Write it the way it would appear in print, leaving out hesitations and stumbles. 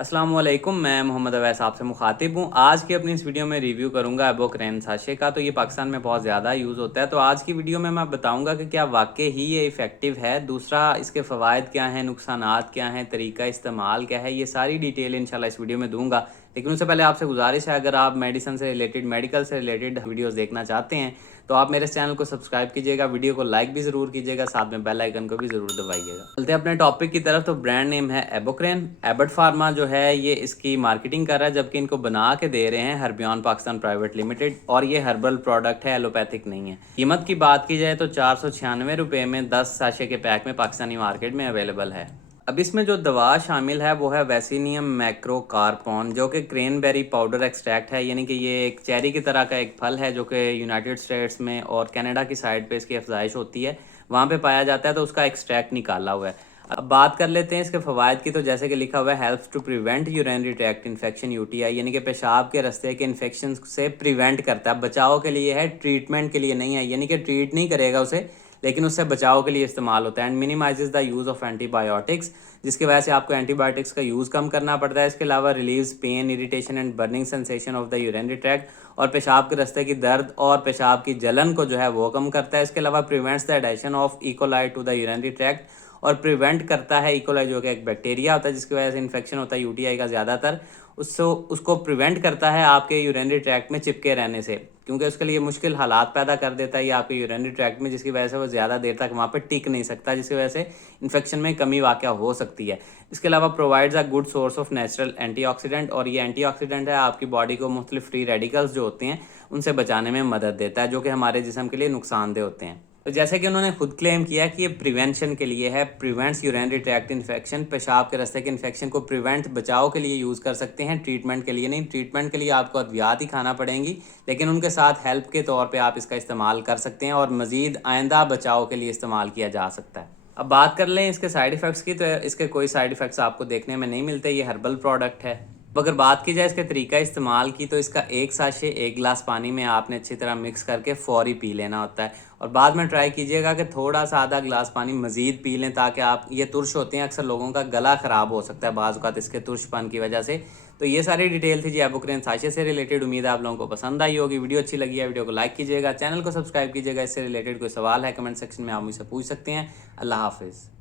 अस्सलाम वालेकुम, मैं मोहम्मद अवैस आपसे मुखातिब हूँ। आज की अपनी इस वीडियो में रिव्यू करूँगा एबोक्रेन साशे का। तो ये पाकिस्तान में बहुत ज़्यादा यूज़ होता है। तो आज की वीडियो में मैं बताऊँगा कि क्या वाकई ही ये इफ़ेक्टिव है, दूसरा इसके फ़वाइद क्या हैं, नुकसानात क्या हैं, तरीका इस्तेमाल क्या है, ये सारी डिटेल इंशाल्लाह इस वीडियो में दूँगा। लेकिन उससे पहले आपसे गुजारिश है, अगर आप मेडिसिन से रिलेटेड, मेडिकल से रिलेटेड वीडियोज़ देखना चाहते हैं तो आप मेरे इस चैनल को सब्सक्राइब कीजिएगा, वीडियो को लाइक भी ज़रूर कीजिएगा, साथ में बेल आइकन को भी ज़रूर दबाइएगा। चलते हैं अपने टॉपिक की तरफ। तो ब्रांड नेम है एबोक्रेन। एबट फार्मा जो है ये इसकी मार्केटिंग कर रहा है, जबकि इनको बना के दे रहे हैं हर्बियन पाकिस्तान प्राइवेट लिमिटेड, और ये हर्बल प्रोडक्ट है, एलोपैथिक नहीं है। कीमत की बात की जाए तो 496 रुपये में 10 साशे के पैक में पाकिस्तानी मार्केट में अवेलेबल है। अब इसमें जो दवा शामिल है वो है वैसिनियम मैक्रोकार्पोन, जो कि क्रेनबेरी पाउडर एक्सट्रैक्ट है। यानी कि ये एक चेरी की तरह का एक फल है जो कि यूनाइटेड स्टेट्स में और कनाडा की साइड पे इसकी अफजाइश होती है, वहाँ पे पाया जाता है। तो उसका एक्सट्रैक्ट निकाला हुआ है। अब बात कर लेते हैं इसके फ़वाइद की। तो जैसे कि लिखा हुआ है, helps to prevent urinary tract infection UTI, यानी कि पेशाब के रास्ते के इन्फेक्शन से प्रिवेंट करता है। बचाव के लिए है, ट्रीटमेंट के लिए नहीं है। यानी कि ट्रीट नहीं करेगा उसे, लेकिन उससे बचाव के लिए इस्तेमाल होता है। And minimises the use of antibiotics, जिसकी वजह से आपको एंटीबायोटिक्स का यूज़ कम करना पड़ता है। इसके अलावा relieves pain, irritation and burning sensation of the urinary tract, और पेशाब के रास्ते की दर्द और पेशाब की जलन को जो है वो कम करता है। इसके अलावा prevents the adhesion of E coli to the urinary tract, और प्रिवेंट करता है इकोलाई, जो कि एक बैक्टीरिया होता है जिसकी वजह से इन्फेक्शन होता है यूटीआई का ज़्यादातर, उसको प्रिवेंट करता है आपके यूरिनरी ट्रैक्ट में चिपके रहने से, क्योंकि उसके लिए मुश्किल हालात पैदा कर देता है ये आपके यूरिनरी ट्रैक्ट में, जिसकी वजह से वो ज़्यादा देर तक वहाँ पे टिक नहीं सकता, जिसकी वजह से इन्फेक्शन में कमी वाक़ हो सकती है। इसके अलावा provides a good source of natural antioxidant, और ये एंटीऑक्सीडेंट है, आपकी बॉडी को मुख्तलिफ फ्री रेडिकल्स जो होते हैं उनसे बचाने में मदद देता है, जो कि हमारे जिस्म के लिए नुकसानदेह होते हैं। तो जैसे कि उन्होंने खुद क्लेम किया कि ये प्रिवेंशन के लिए है, प्रिवेंट्स यूरिनरी ट्रैक्ट इन्फेक्शन, पेशाब के रास्ते के इन्फेक्शन को प्रिवेंट, बचाव के लिए यूज़ कर सकते हैं, ट्रीटमेंट के लिए नहीं। ट्रीटमेंट के लिए आपको अद्वियात ही खाना पड़ेंगी, लेकिन उनके साथ हेल्प के तौर पे आप इसका इस्तेमाल कर सकते हैं, और मज़ीद आइंदा बचाव के लिए इस्तेमाल किया जा सकता है। अब बात कर लें इसके साइड इफ़ेक्ट्स की, तो इसके कोई साइड इफ़ेक्ट्स आपको देखने में नहीं मिलते। ये हर्बल प्रोडक्ट है। अब अगर बात की जाए इसके तरीका इस्तेमाल की, तो इसका एक साशे 1 गिलास पानी में आपने अच्छी तरह मिक्स करके फ़ौरी पी लेना होता है, और बाद में ट्राई कीजिएगा कि थोड़ा सा आधा गिलास पानी मज़ीद पी लें, ताकि आप, ये तुर्श होते हैं, अक्सर लोगों का गला ख़राब हो सकता है बाज़ औक़ात इसके तुर्शपन की वजह से। तो ये सारी डिटेल थी जी एबोक्रेन साशे से रिलेटेड। उम्मीद है आप लोगों को पसंद आई होगी। वीडियो अच्छी लगी है, वीडियो को लाइक कीजिएगा, चैनल को सब्सक्राइब कीजिएगा। इससे रिलेटेड कोई सवाल है कमेंट सेक्शन में आप मुझसे पूछ सकते हैं। अल्लाह हाफ़िज़।